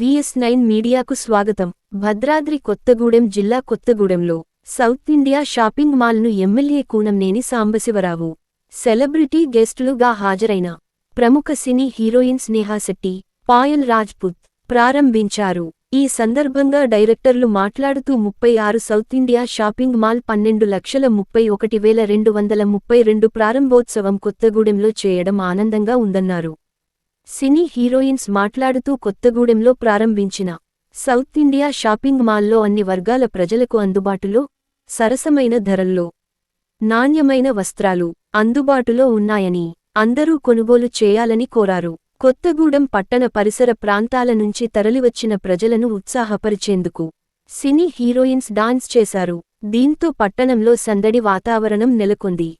VS9 మీడియాకు స్వాగతం. భద్రాద్రి కొత్తగూడెం జిల్లా కొత్తగూడెంలో సౌత్ ఇండియా షాపింగ్ మాల్ను ఎమ్మెల్యే కూనంనేని సాంబశివరావు సెలబ్రిటీ గెస్టులుగా హాజరైన ప్రముఖ సినీ హీరోయిన్ స్నేహా శెట్టి, పాయల్ రాజ్పుత్ ప్రారంభించారు. ఈ సందర్భంగా డైరెక్టర్లు మాట్లాడుతూ 36 సౌత్ ఇండియా షాపింగ్ మాల్ 12,31,232 ప్రారంభోత్సవం కొత్తగూడెంలో చేయడం ఆనందంగా ఉందన్నారు. సినీ హీరోయిన్స్ మాట్లాడుతూ కొత్తగూడెంలో ప్రారంభించిన సౌత్ ఇండియా షాపింగ్ మాల్లో అన్ని వర్గాల ప్రజలకు అందుబాటులో, సరసమైన ధరల్లో నాణ్యమైన వస్త్రాలు అందుబాటులో ఉన్నాయని, అందరూ కొనుగోలు చేయాలని కోరారు. కొత్తగూడెం పట్టణ పరిసర ప్రాంతాల నుంచి తరలివచ్చిన ప్రజలను ఉత్సాహపరిచేందుకు సినీ హీరోయిన్స్ డాన్స్ చేశారు. దీంతో పట్టణంలో సందడి వాతావరణం నెలకొంది.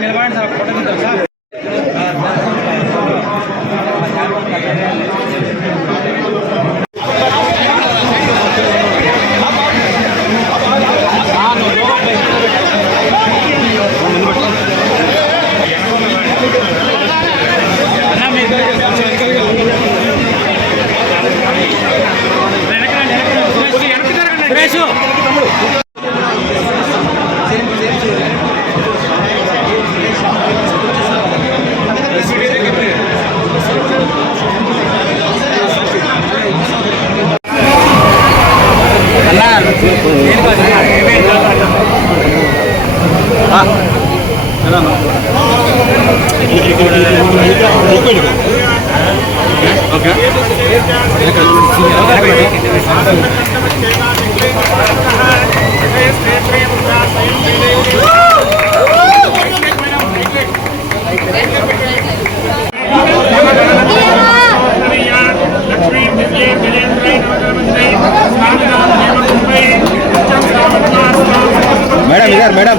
నిలబడండి సార్, ఫోటో తీద్దాం సార్. मैडम इधर madam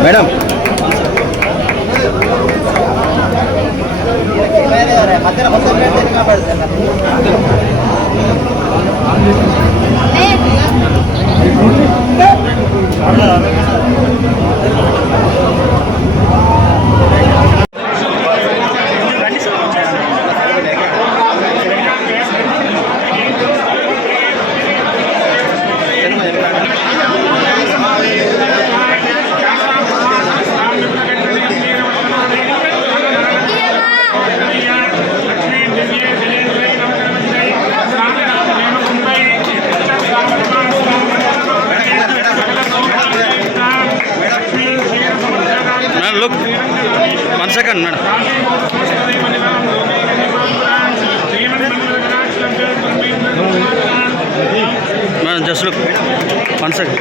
madam look 1 second madam. Madam just look 1 second.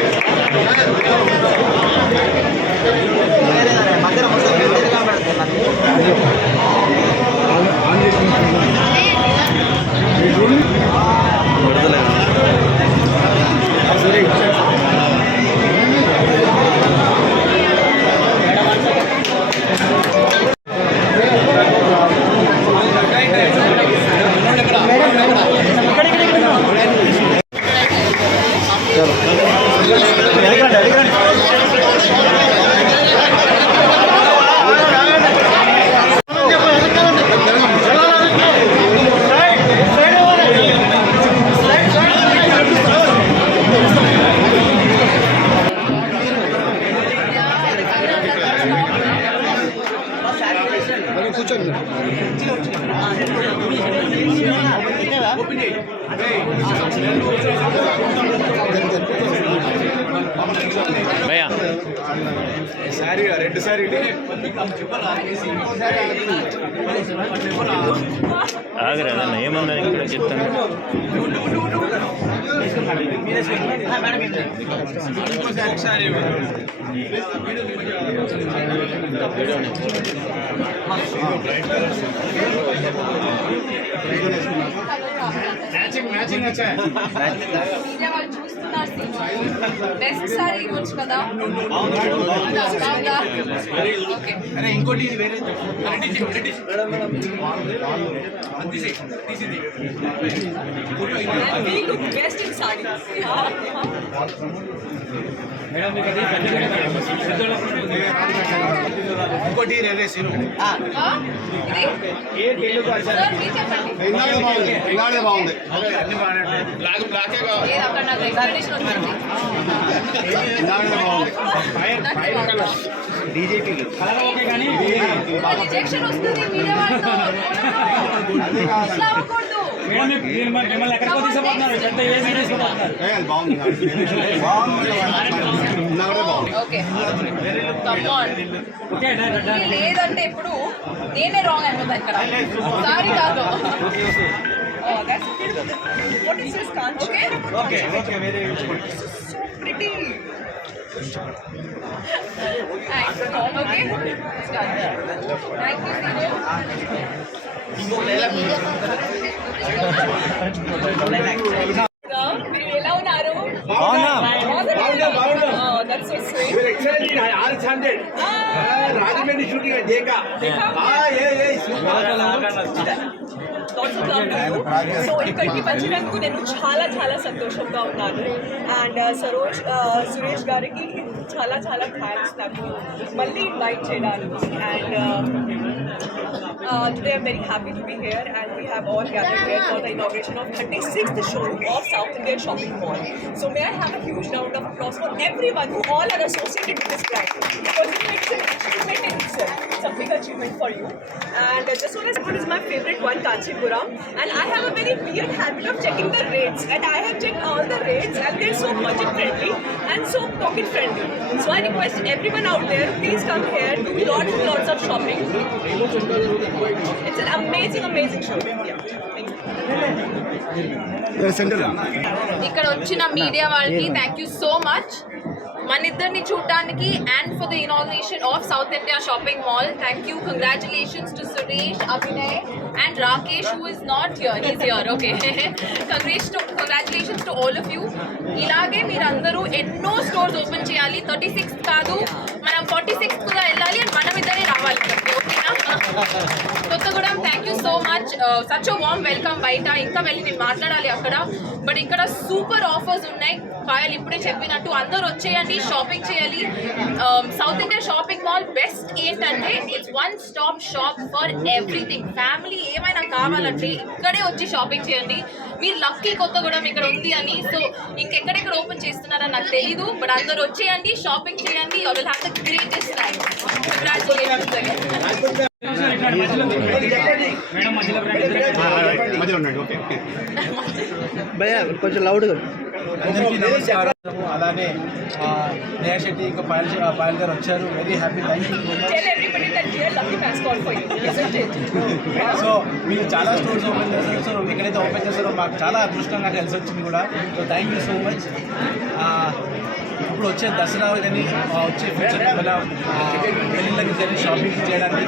భయ్యా సారీ రెడ్ సారీ ఆగరా ఏమన్నా ఇక్కడ చెప్తాను మ్యాచింగ్ వచ్చా మీడియా వాళ్ళు చూస్తున్నారు బెస్ట్ సారీ ఇవ్వచ్చు కదా ఓకే అరే ఇంకోటి ఇది వేరే మీకు బెస్ట్ ఇన్ సారీ ఇంకోటి రేరే సీను ఇది సార్ మీరు చెప్పండి బాగుంది అన్ని బాగానే బ్లాక్ బ్లాకే కావాలి ఏది అక్కడ నాకు ఎక్స్ప్లెనేషన్ వచ్చింది డీజేపీలు రిజెక్షన్ వస్తుంది మీడియా వాళ్ళతో అట్లా అవ్వకూడదు మిమ్మల్ని ఎక్కడికో తీసుకుపోతున్నారు పెద్ద ఏ సీరియస్ పోతున్నారు బాగుంది ఓకే కమ్ ఆన్ ఓకే లేదంటే ఇప్పుడు నేనే రాంగ్ అయిపోతా ఇక్కడ సారీ కాదు What is this Kanchi? Okay okay వేరే So pretty. Thanks. Okay. Start. Thank you, Sino. మీరు ఎలా ఉన్నారు? That's so sweet. Rajahmundry shooting దేకా Lots of love to you. So ఇక్కడికి వచ్చినందుకు నేను చాలా చాలా సంతోషంగా ఉన్నాను అండ్ సురేష్ గారికి చాలా చాలా థ్యాంక్స్ నాకు మళ్ళీ ఇన్వైట్ చేయడానికి and today I'm very happy to be here and we have all gathered here for the inauguration of 36th showroom of South Indian Shopping Mall. So may I have a huge round of applause for everyone who all are associated with this brand because it's an achievement in itself. It's a big achievement for you. And this one is my favorite one, Kanchipuram. And I have a very weird habit of checking the rates. And I have checked all the rates and they're so budget friendly and so pocket friendly. So I request everyone out there, please come here, do lots and lots of shopping. It's an amazing, amazing show. Yeah. Thank you. ఇక్కడ వచ్చిన media వాళ్ళకి thank you so much మన ఇద్దరిని చూడటానికి and for the inauguration of south India shopping mall thank you congratulations to Suresh Abhinay and Rakesh who is not here is here okay congratulations to all of you ఇలాగే మీరందరూ ఎన్నో stores open చేయాలి 36 కాదు మనం 46 కూడా వెళ్ళాలి అండ్ మనం ఇద్దరే రావాలి ఇక్కడికి ఓకేనా Kothagudem thank you so much such a warm welcome బయట ఇంకా వెళ్ళి నేను మాట్లాడాలి అక్కడ బట్ ఇక్కడ సూపర్ ఆఫర్స్ ఉన్నాయి పాయల్ ఇప్పుడే చెప్పినట్టు అందరూ వచ్చేయండి షాపింగ్ చేయాలి South India shopping mall best ఏంటంటే it's one stop shop for everything family ఏమైనా కావాలంటే ఇక్కడే వచ్చి షాపింగ్ చేయండి మీరు లక్కీ కొత్తగూడెం ఇక్కడ ఉంది అని సో ఇంకెక్కడెక్కడ ఓపెన్ చేస్తున్నారని నాకు తెలీదు బట్ అందరూ వచ్చేయండి షాపింగ్ చేయండి you will have the greatest time congratulations again madam మధ్యలో ఉండండి ఓకే భయ్యా కొంచెం లౌడ్గా అందరికీ నమస్కారం అలానే నేహా శెట్టి ఇంకా పాయల్ గారు వచ్చారు very happy thank you Tell everybody that we are lucky mascot for you, isn't it? So మీరు చాలా స్టోర్స్ ఓపెన్ చేస్తారు సో ఎక్కడైతే ఓపెన్ చేస్తారో మాకు చాలా అదృష్టంగా కలిసి వచ్చింది కూడా so thank you so much ఇప్పుడు వచ్చే దసరా కానీ వచ్చే ఫ్యూచర్ మన పెళ్ళిళ్ళకి కానీ షాపింగ్ చేయడానికి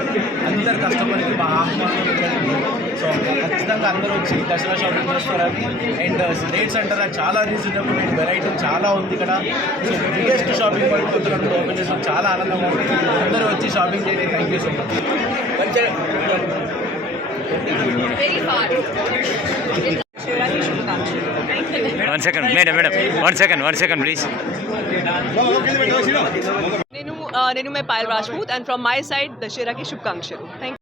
అందరు కస్టమర్కి మా ఆహ్వానం జరిగింది సో ఖచ్చితంగా అందరూ వచ్చి దసరా షాపింగ్ చేస్తారని అండ్ రేట్స్ అంటారా చాలా రీజనబుల్ అండ్ వెరైటీ చాలా ఉంది ఇక్కడ సో బిగ్గెస్ట్ షాపింగ్ మాల్ కొత్తగూడెంలో ఓపెన్ చేస్తాం చాలా ఆనందంగా ఉంది అందరూ వచ్చి షాపింగ్ చేయండి thank you so much very fast Shivaratri శుభాకాంక్షలు. Thank you. 1 second madam 1 second please నేను my Payal Rajput and from my side Dasara కి శుభాకాంక్షలు. థ్యాంక్